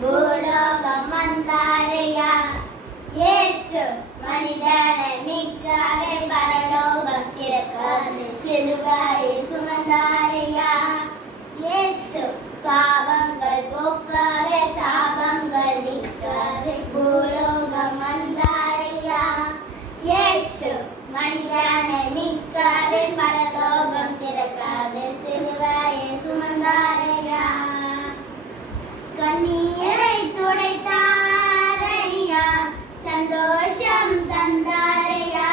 பூலோகம் வந்தாரையா இயேசு மனிதனை மீட்கவே பரலோகம் திறக்கவே சிலுவையை சுமந்தாரையா இயேசு பாவங்கள் போக்கவே சாபங்கள் நீக்கவே பூலோகம் வந்தாரையா இயேசு மனிதனை மீட்கவே பரலோகம் திறக்கவே சிலுவையை சுமந்தாரையா கண்ணீரை துடைத்தாரையா சந்தோஷம் தந்தாரையா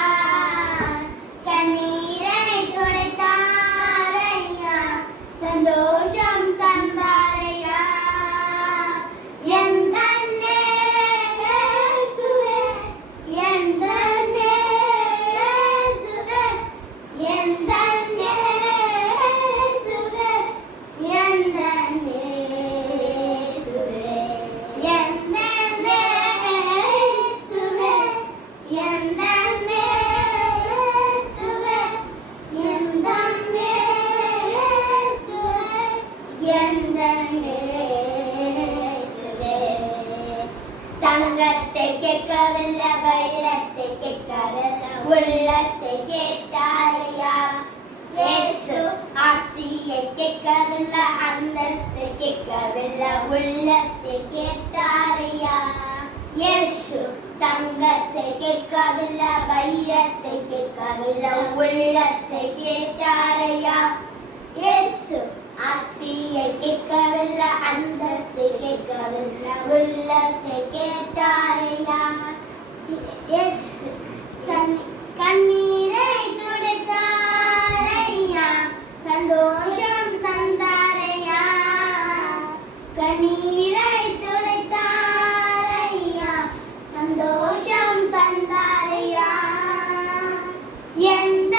கண்ணீரை துடைத்தாரையா சந்தோஷம் தந்தாரையா எந்த நேசுவே எந்த நேசுவே எந்த நேசுவே எந்த தங்கத்தை கேட்கவில்லை வைரத்தை கேட்கவில்லை உள்ளத்தை கேட்டாரையா இயேசு ஆசியை கேட்கவில்லை அந்தஸ்தை கேட்கவில்லை உள்ளத்தை கேட்டாரையா இயேசு தங்கத்தை கேட்கவில்லை வைரத்தை கேட்கவில்லை உள்ளத்தை கேட்டாரையா இயேசு ஆசியை கேட்கவில்லை அந்தஸ்தை கேட்கவில்லை உள்ளத்தை கேட்டாரையா இயேசு கண்ணீரை துடைத்தாரையா சந்தோஷம் தந்தாரையா கண்ணீரை துடைத்தாரையா சந்தோஷம் தந்தாரையா எந்த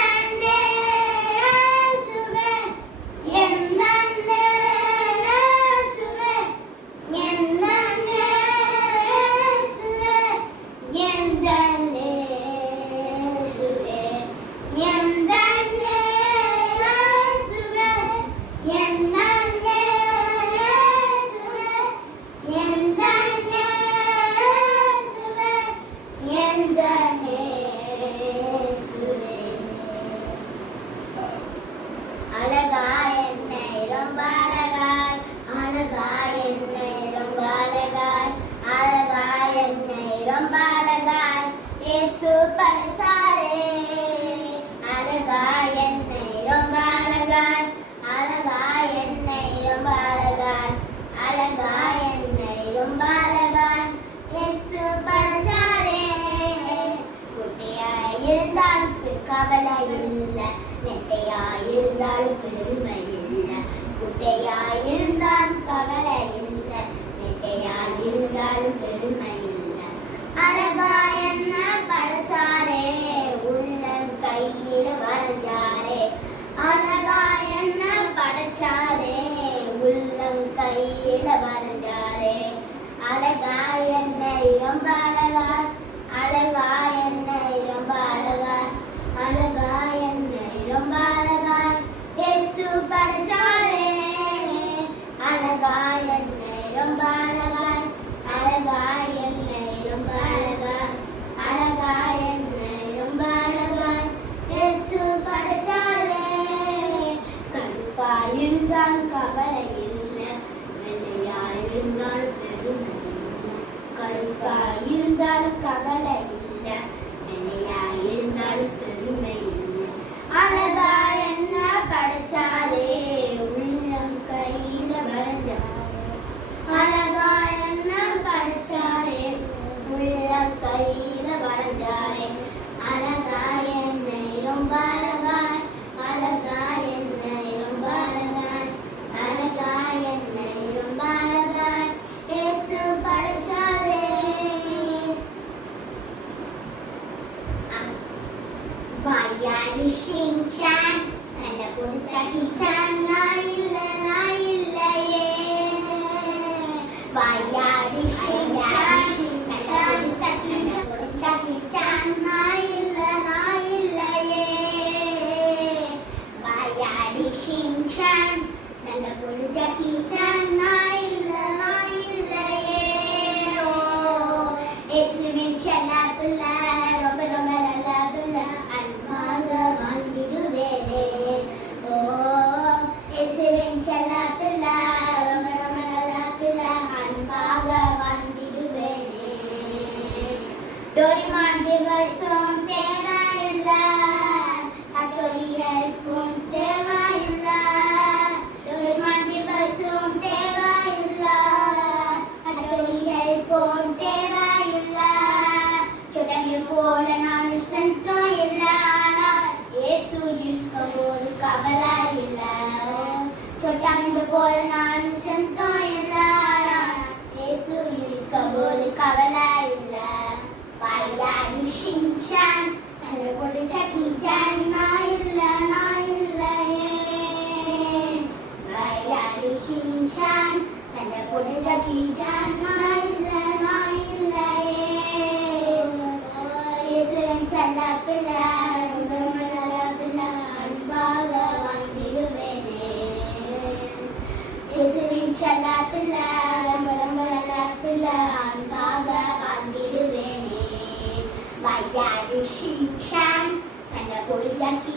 கவலை இல்லை நெட்டையாயிருந்தாலும் பெருமை இல்லை குட்டையாயிருந்தாலும் கவலை இல்லை நெட்டையாயிருந்தாலும் பெருமை இல்லை அழகா என்ன படைச்சாரே உள்ளம் கையில வரைஞ்சாரே அழகா என்ன படைச்சாரே உள்ளம் கையில வரைஞ்சாரே அழகா என்னை ரொம்ப அழகா அழகா என்னை ரொம்ப அழகா அழகா என்னை ரொம்ப அழகா இயேசு படைச்சாரே அழகா என்னை ரொம்ப அழகா அழகா என்னை ரொம்ப அழகா அழகா என்னை ரொம்ப அழகா இயேசு படைச்சாரே கருப்பாயிருந்தால் கவலை இல்லை வெள்ளையாயிருந்தால் பெருமை கருப்பாயிருந்தாலும் கவலை இல்லை வெள்ளையாயிருந்தாலும் பெருமை இல்லை அழகா என்ன படைச்சாரே உள்ளம் கையில வரைஞ்சாரே அழகா என்ன படைச்சாரே உள்ளம் கையில வரைஞ்சாரே அழகா என்னை ரொம்ப அழகா அழகா என்னை ரொம்ப அழகா அழகா என்னை ரொம்ப அழகா இயேசு படைச்சாரே வாயாடி ஷின்சான் சண்டை பிடிச்சா ஹிச்சான் நான் இல்லையே வாயாடி ஷின்சான் சண்டை பிடிச்சா ஹிச்சான் நான் இல்லையே வாயாடி ஷின்சான் சண்டை பிடிச்சா ஹிச்சான் நான் இல்லையே இருக்கும் ஒரு கவலை இல்ல சொட்டாங்க போல நான் சொந்தம் இல்ல இயேசு இருக்கும் ஒரு கவலை இல்ல வாயாடி ஷின்சான் சண்டை போட்டு சக்கி சான் நான் இல்லையே வாயாடி ஷின்சான் சண்டை போட்டு சக்கி சான் நான் இல்லையே இயேசுவின் செல்ல பிள்ளை அன்பாக வாழ்ந்திடுவேனே இயேசுவின் செல்ல பிள்ளை பிள்ளை அன்பாக வாழ்ந்திடுவேனே வாயாடி ஷின்சான் சண்டை போட்டு சக்கி